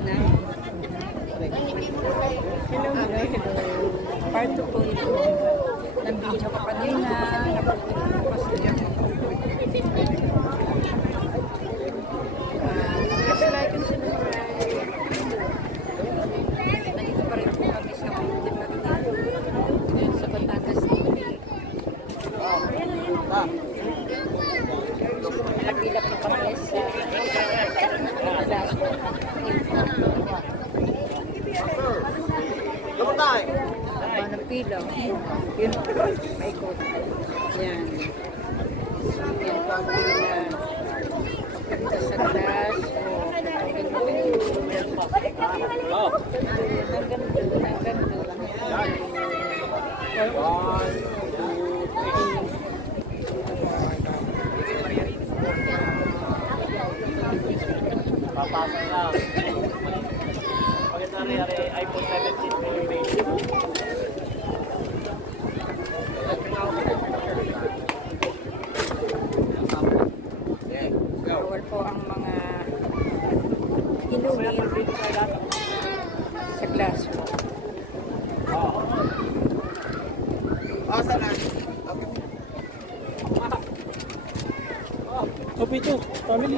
Hello, part 2 po ito ng video ko kanina. Napapos niya ko. Just like and subscribe. Nandito pa rin po kami sa Monte Maria sa Batangas City. Pilap-pilap na kami sa Haba ng pilaw. Yun po. May ikot. Yan. Yan po ang pila. Ganda sa glass. Hanggang doon. Papasok na. Pagkatari iPhone 17 po yung base. Bawal po ang mga inumin sa glass po. Sana. Kapito, family.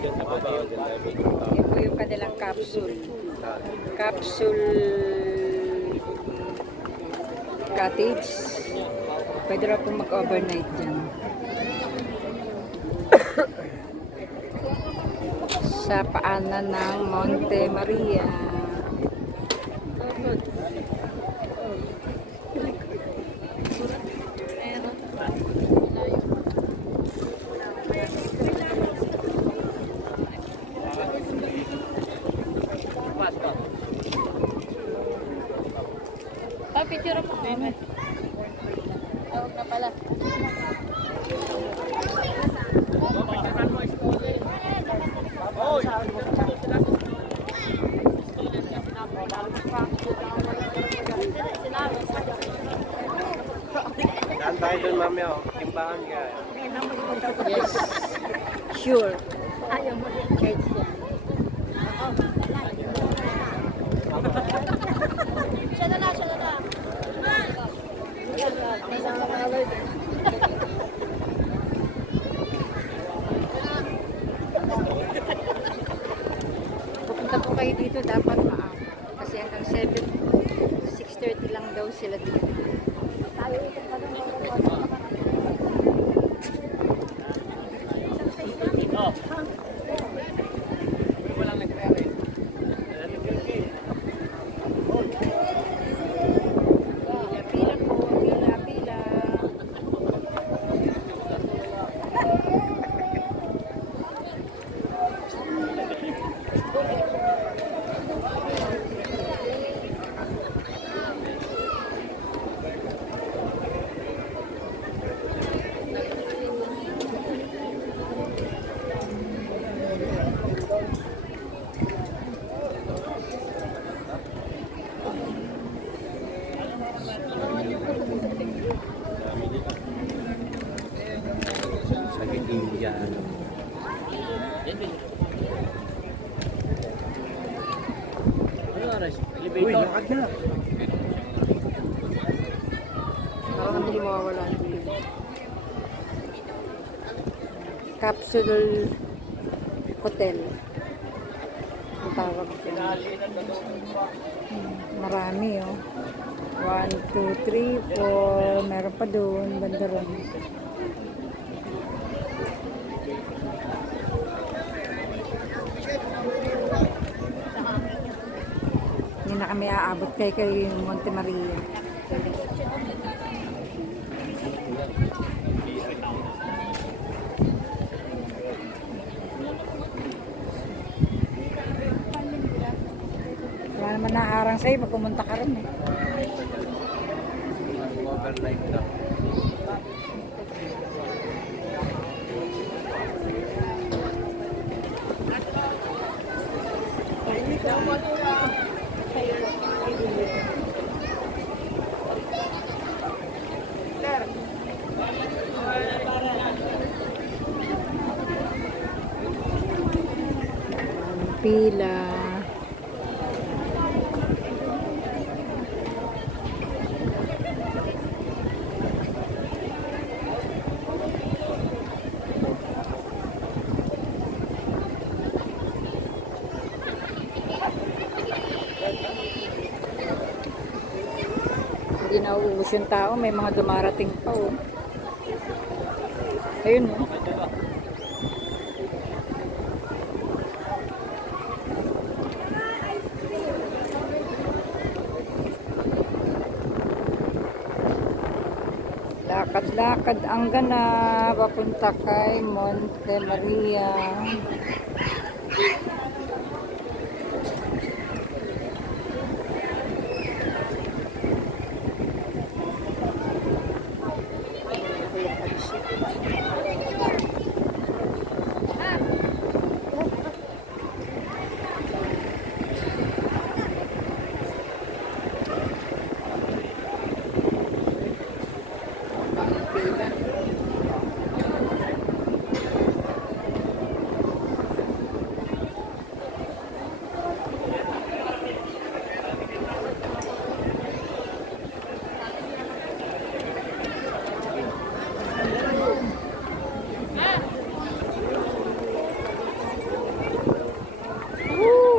Yan po yung kanilang capsule. Capsule cottage. Pwede rin po mag-overnight dyan. Sa paanan ng Monte Maria. Picture mo kami. Tawag na pala. Saan tayo dun, mami? Timbahan ka. Yes. Sure. Ayaw mo din church yan. Siya na. Pupunta po kayo dito, dapat maaga. Kasi hanggang 6:30 lang daw sila dito. Uy, lakad na. Parang hindi mawawala dito. Capsule Hotel. Ang tawag dyan. Marami oh. 1, 2, 3, 4. Meron pa doon. Banda ron. Hindi na kami aabot kay Monte Maria. Wala naman naharang sa'yo pag pumunta ka rin eh. Overnight na. pila. Hindi na uubos yung tao, may mga dumarating pa oh. Ayun oh. Lakad-lakad ang gana papunta kay Monte Maria.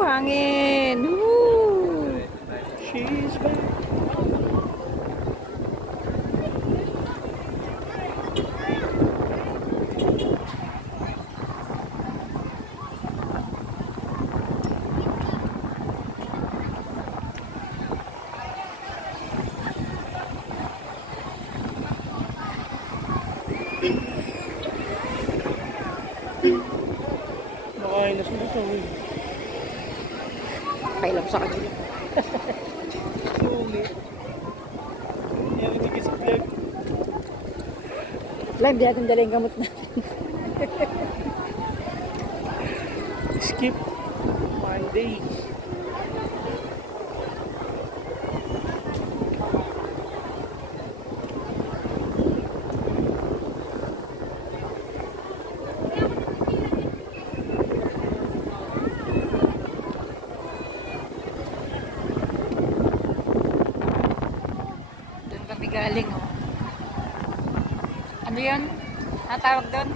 Hangin. Woo! She's back. Nakain na sila ito. Kailam sa kanila. Suli. Yan ang tigis vlog. Wala, hindi natin dala yung gamot natin. Skip Monday. Doon kami galing oh. Ano yun? Ang tawag doon?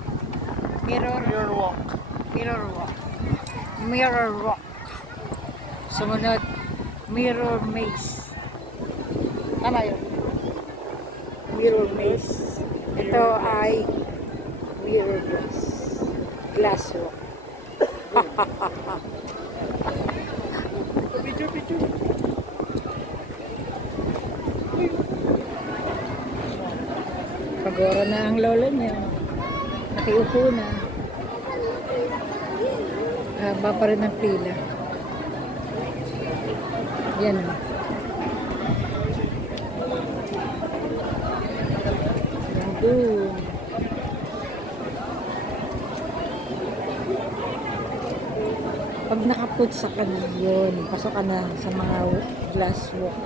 Mirror. Your walk. Mirror walk. Mirror walk. Sumunod, mirror maze. Tama yun? Mirror maze. Ito ay mirror glass. Glass walk. Picture, picture. Pagora na ang lola niya. Nakiupo na. Haba pa rin ang pila. Yan o. Yan doon. Pag nakaputsa ka na, yun. Pasok ka na sa mga glass walk.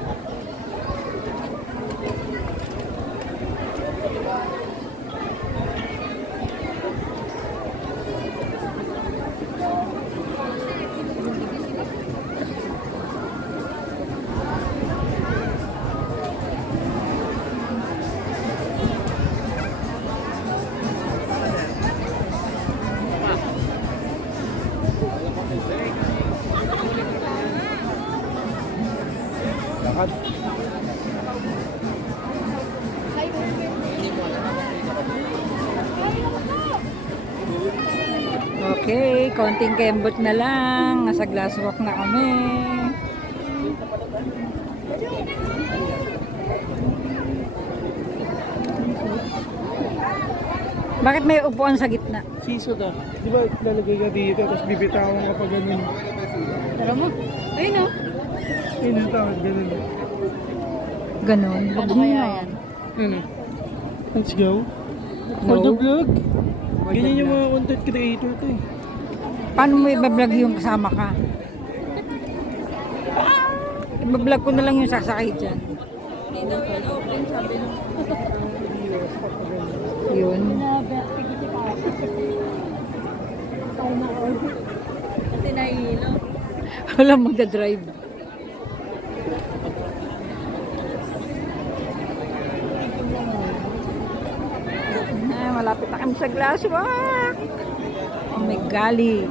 Lakad. Okay, konting kembot na lang. Nasa glass walk na kami. Bakit may upuan sa gitna? Siso to. Di ba lalagay ka dito tapos bibitawan ka pa ganun. Tara mo. Ayun o. Yun yung tawag ganun. Ganon. Ano kaya yan? Ano? Let's go. No. For the vlog. For the Ganyan yung vlog. mga content creator to eh. Paano mo i-vlog yung kasama ka? I-vlog ko na lang yung sasakay dyan. Yun. Hindi nahihilo. Walang magdadrive. Malapit na kami sa Glasswalk. Oh my golly.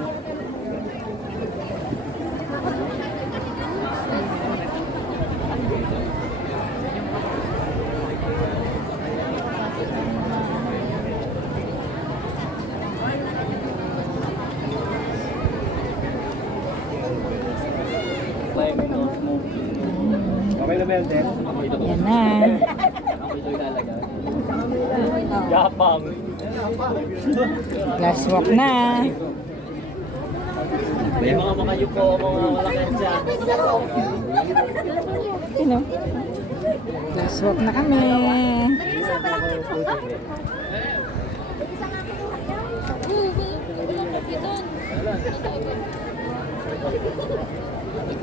Okay na ba yan, Ted? Yan na. Yapang. Glasswalk na. May mga makayuko, mga malakensya. Sino? Glasswalk na kami.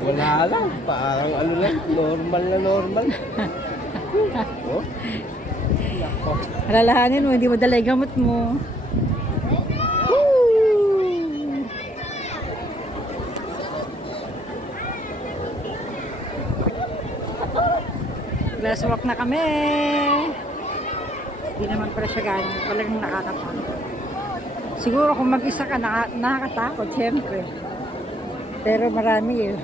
Wala lang, parang ano lang, normal na normal. Oh? Alalahanin mo, hindi mo dala yung gamot mo. Woo! Glasswalk na kami. Hindi naman pala siya ganun. Talagang nakakatakot. Siguro kung mag-isa ka, nakakatakot, siyempre. Pero marami eh.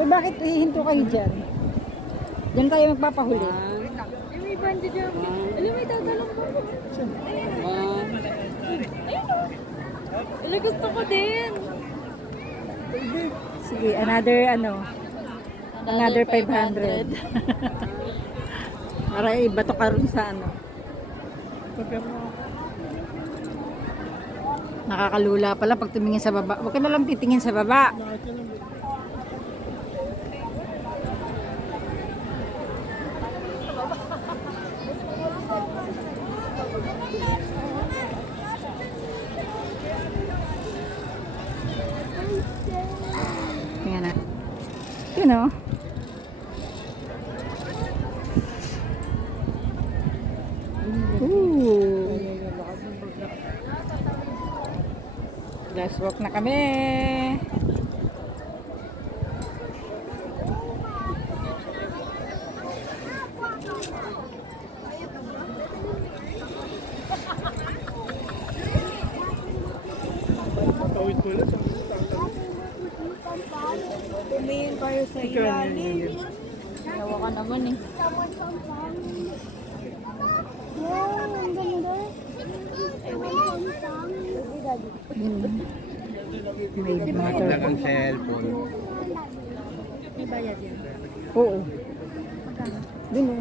So bakit hihinto kayo dyan? Diyan tayo magpapahuli. May banda dyan. Alam mo, itatalong ko. Alam, gusto ko din. Sige, another another 500. Para ibato ka rin sa ano. Nakakalula pala pag tumingin sa baba. Huwag ka na lang titingin sa baba. Tingnan na. Yun o. Ooh. Glasswalk na kami. Tawid ko lang. Tumingin kayo sa ilalim. Nawa ka naman eh. Wow, ang ganda. Yun. May motor. Lang ang cellphone. May bayad yan. Oo. Dun o.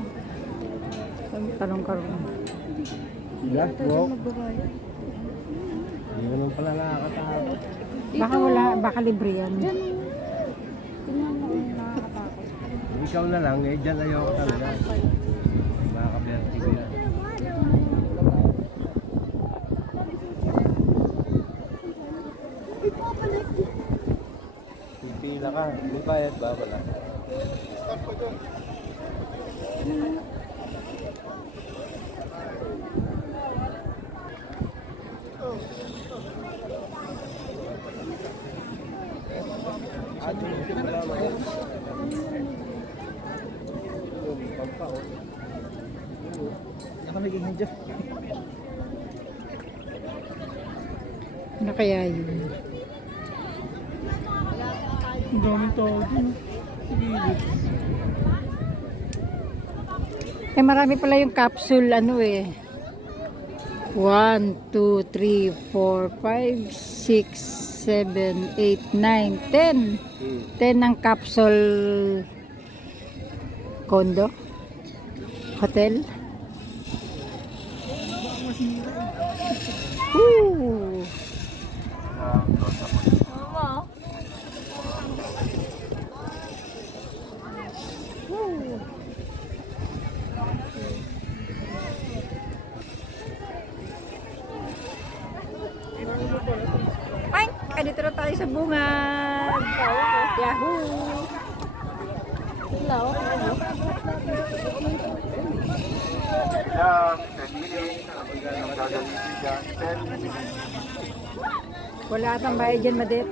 Karong-karong. Black walk. Hindi naman pala nakakatakot. Baka wala, baka libre yan. Tingnan mo kung nakakatakot. Ikaw na lang, eh, dyan ayoko talaga. Makaka-vertigo yan. Pipila ka, may bayad ba? Wala. Ano kaya yun? Ang daming tao dun. Sige. Eh marami pala yung capsule ano eh. 1, 2, 3, 4, 5, 6, 7, 8, 9, 10. 10 ng capsule condo. Hotel. Ooh. Mama. Ay, dito na tayo sa bungad. Yahoo! Hello. Wala atang bayad dyan, Madet.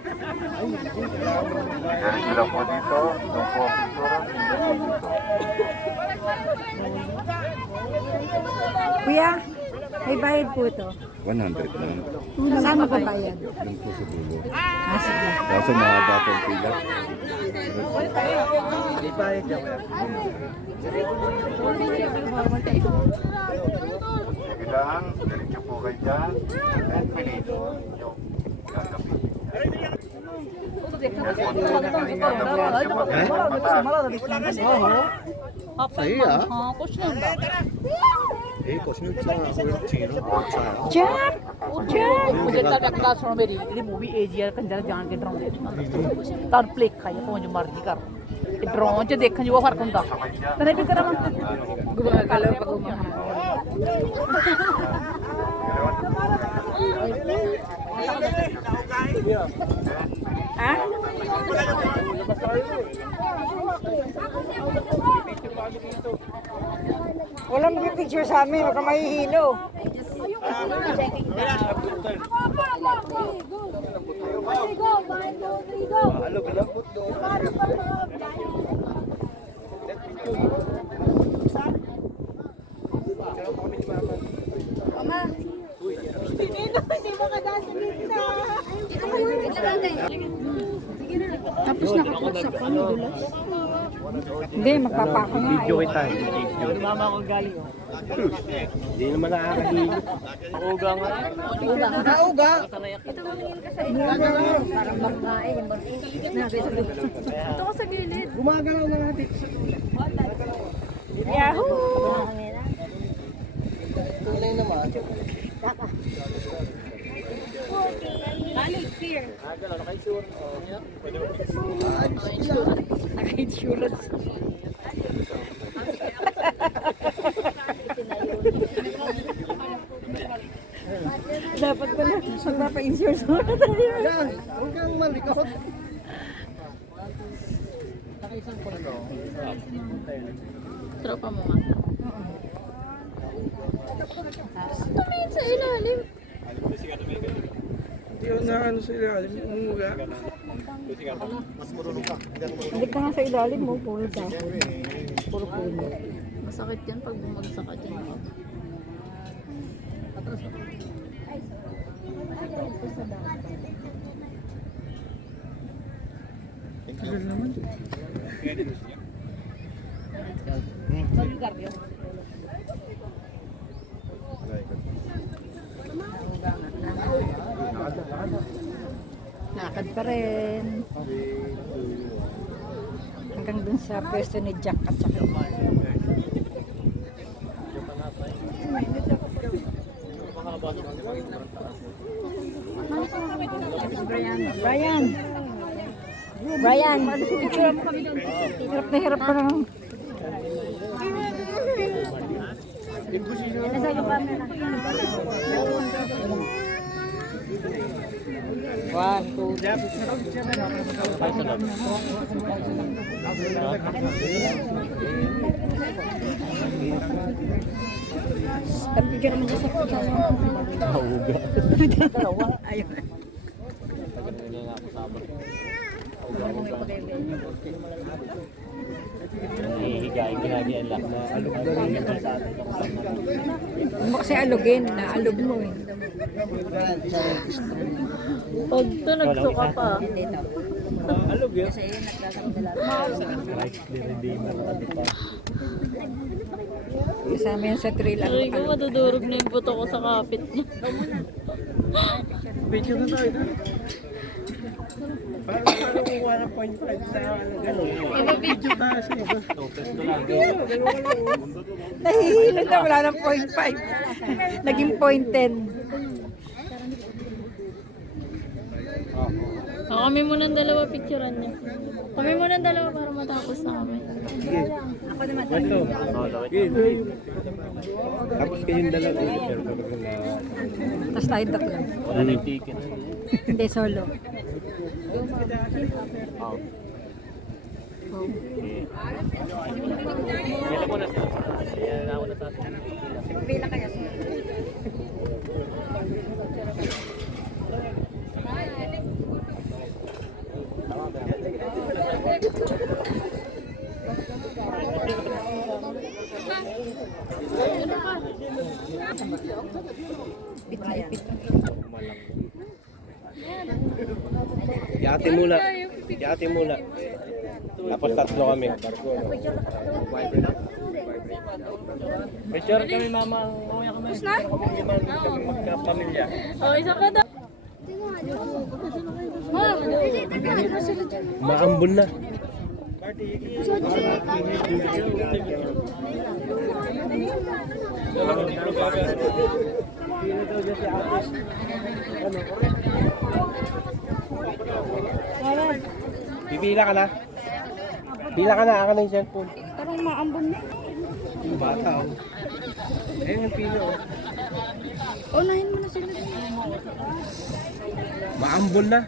Diretso lang po dito. Doon po ang pintura. Kuya, may bayad po ito. 100 lang. Saan magbabayad? Doon po sa dulo. Sige. Kaso mahaba pong pila. Hindi pa rin dyan. Sige lang. Diretso po kayo dyan. And pinito yung gagawin. Sa'yo ah. Eh, kosnya sana ako chino. Jack! Jack! मुझे तक अक्का सुनो मेरी ये movie AGR Kanjar जान के डराਉਂਦੇ ਤਾਂ ਭਲੇਖਾ ਹੀ ਭਾਵੇਂ ਜੋ ਮਰਜ਼ੀ ਕਰ ਇਹ ਡਰਾਉਣ ਚ ਦੇਖਣ ਜੋ ਫਰਕ ਹੁੰਦਾ ਤੇਰੇ ਵੀ ਕਰਾਂ Gumagalaw pag umahal. Ha? Walang picture sa amin, baka mahihilo. Alog lang po doon. Tapos nakapagsak ka, madulas. Hindi, magpapako nga. Video kita. Mama ko galing. Hindi naman nakakahigit. Uga nga. Uga. Parang bangkain. Ito ko sa gilid. Gumagalaw na natin. Yahoo! Tunay naman. Naka-insurance. Dapat pala, magpapa-insurance mo na tayo. Yan. Huwag kang malikot. Tropa mo nga. Tumingin sa ilalim. Hindi ko na ano sa ilalim. Umuga. Hindi ka nga sa ilalim mo, puro ka. Puro puno. Masakit yan pag bumagsak ka dyan. Tagal naman. Lakad pa rin. Hanggang dun sa pwesto ni Jack at saka. Brian! Brian! Picture mo kami doon. Hirap na hirap pa lang. Nasa yung camera. One, two, Picture naman siya sa pusa. Dalawa. Ayun. Hihigain ginagayan lang na alog na rin sa atin. Ano kasi alugin, naalog mo eh. Pag ito nagsuka pa. Alog yun. Kasama yan sa trail. Aray ko, madudurog na yung buto ko sa kapit niya. Video na tayo doon. Parang kukuha ng 0.5 sa gano'n. Video tayo siya. Nahihilo na, wala ng 0.5. Naging 0.10. Kami muna ng dalawa picturean niya. Kami muna ng dalawa para matapos na kami. Ito. Tapos kayong dalawa. Tapos tayo tatlo. Wala na yung ticket. Hindi, solo. Kailan ko na sila. Kailan ako na sa atin. Pila kaya solo. Yate muna. Yate muna. Tapos tatlo kami. Picture kami mama. Umuwi kami. Magkapamilya. Oh, isa pa daw. Maambon na. Pipila ka na. Pila ka na, akin na yung cellphone. Parang maambon na. Yung bata, oh. Ayun yung pila, oh. Unahin mo na sila. Maambon na.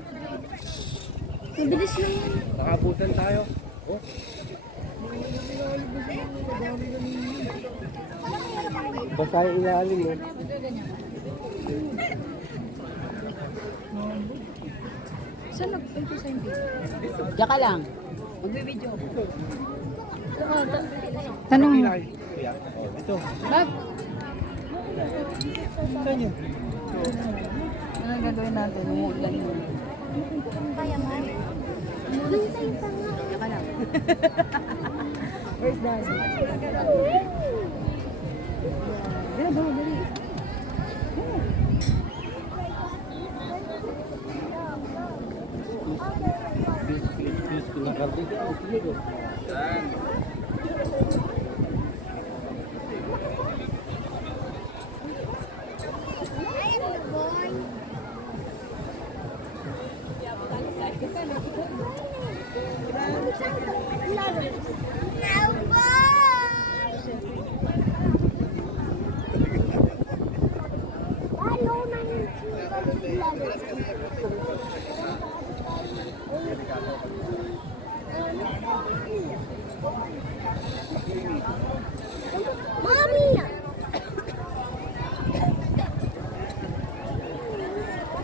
Mabilis lang yan. Nakabutan tayo. Oh. Basta yung ilalim, oh. Saan nag-umpisa yung video? Diyan ka lang. Tanong mo. Kuya, oh, ito. Ano gagawin natin? Umuulan mo. Where's Daddy? Dali, dali.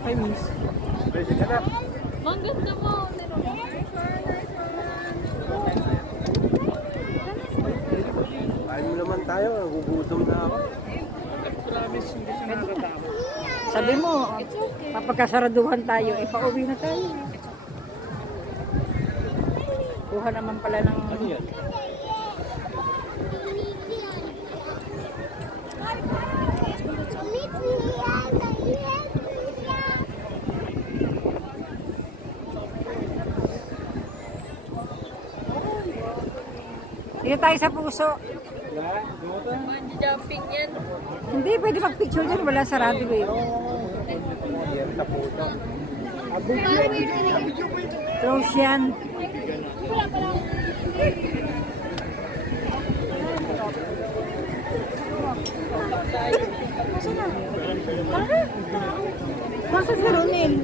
Hi, miss. Ready ka na? Ang ganda mo. Kain mo naman tayo, gugutom na ako. Promise, hindi siya nakakatama. Sabi mo, papagkasaraduhan tayo, pauwi na tayo. Kuha naman pala ng... Ano yan? Dito tayo sa puso. Bungee jumping yan. Hindi, pwede mag-picture dyan. Wala sarado eh. Close yan. Masa si Ronel?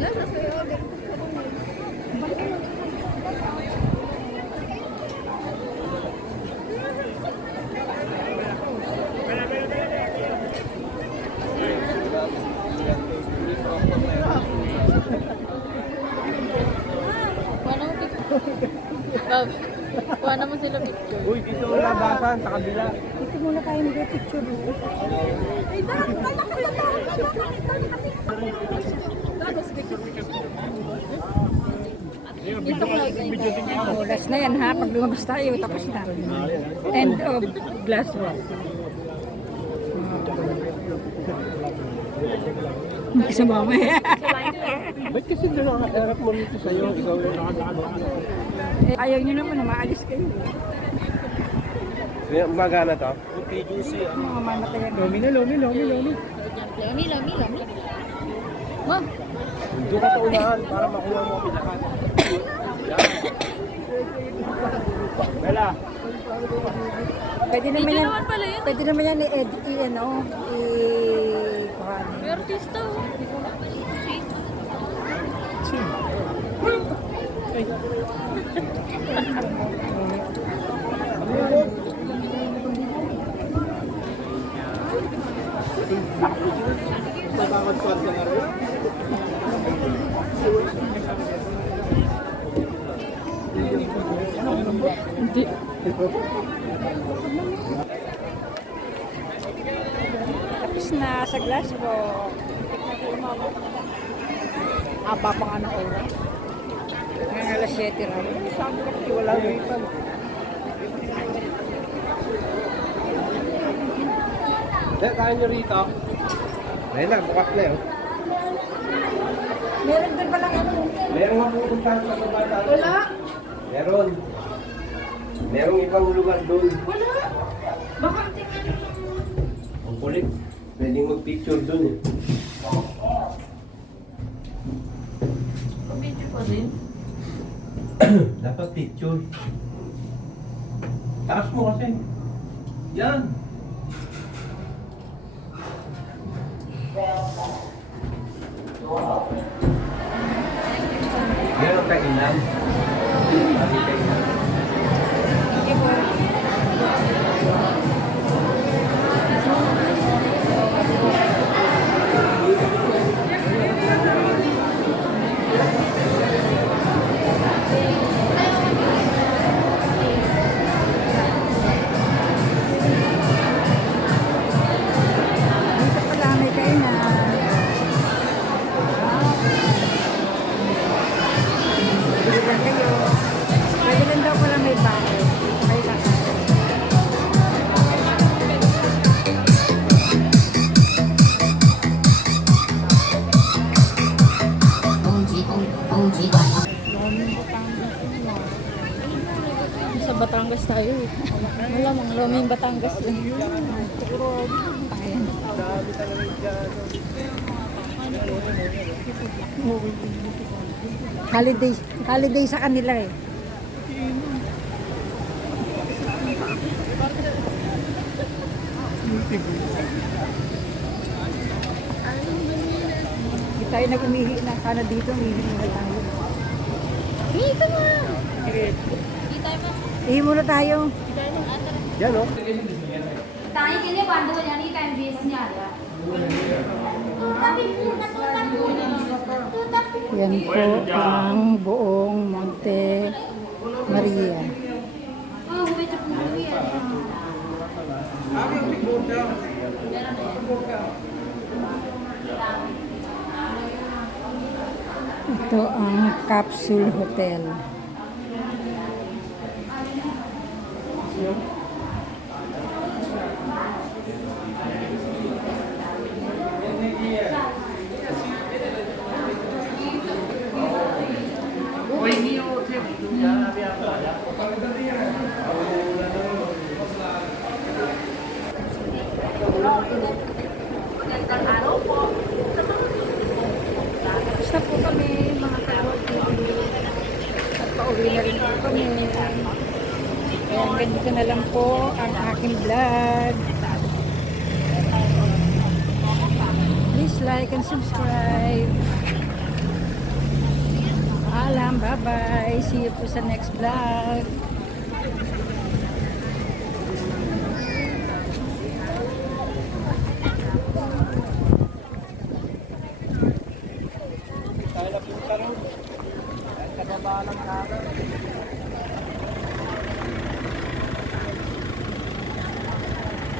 Bob, kuha naman sila picture. Uy, dito wala basan, sa kabila. Dito muna tayo mag-picture. Last na yan ha, pag lumabas tayo, tapos na. End of glass wall. Makisama eh. Ba't kasi doon ang harap mo dito sa'yo? Ikaw yung nakadaan. Ayaw nyo naman na maalis kayo. Magana to? PGC. Mga mamatayan. Lomi. Lami. Ma, Doon ka sa unahan para makuha mo kami lahat. Bella. Pwede naman video yan. naman pala yun. Pwede naman yan i-edit, i-kuhanin. May artista oh. Babakad-pad ka na rin. Hindi. Tapos na sa Glasgow. Aba pa nga ng oras. Ngayon alas 7 raw. Wala rin. Kaya nyo rito. Ayun na, bukas na yun. Meron din palang ano. Meron nga pupuntahan sa baba. Wala. Meron. Merong ibang lugar doon. Wala. Baka tingnan mo. Ang kulit. Pwedeng mag-picture doon eh. Pabidyo pa rin. Dapat picture. Taas mo kasi. Yan. Yan ang kainan. Ang kainan. Dito pala may kainan. Biligan kayo. Pwede rin daw pala may bahay. May lakad. Sa Batangas tayo. Wala mga Loming Batangas lang. Ayan. Holiday sa kanila eh. Hindi tayo nag-umihi na. Sana dito, umihi na tayo. Dito na! Ihi muna tayo. Yan o. ताई के लिए बंद हो जानी time waste नहीं आ रहा Yan po ang buong Monte Maria. हाँ हुए तो हुई है Ito ang Capsule Hotel. Tapos na po kami mga kawagi. At pauwi na rin po kami. Kaya ganito na lang po ang aking vlog. Please like and subscribe. Alam, bye-bye. See you po sa next vlog.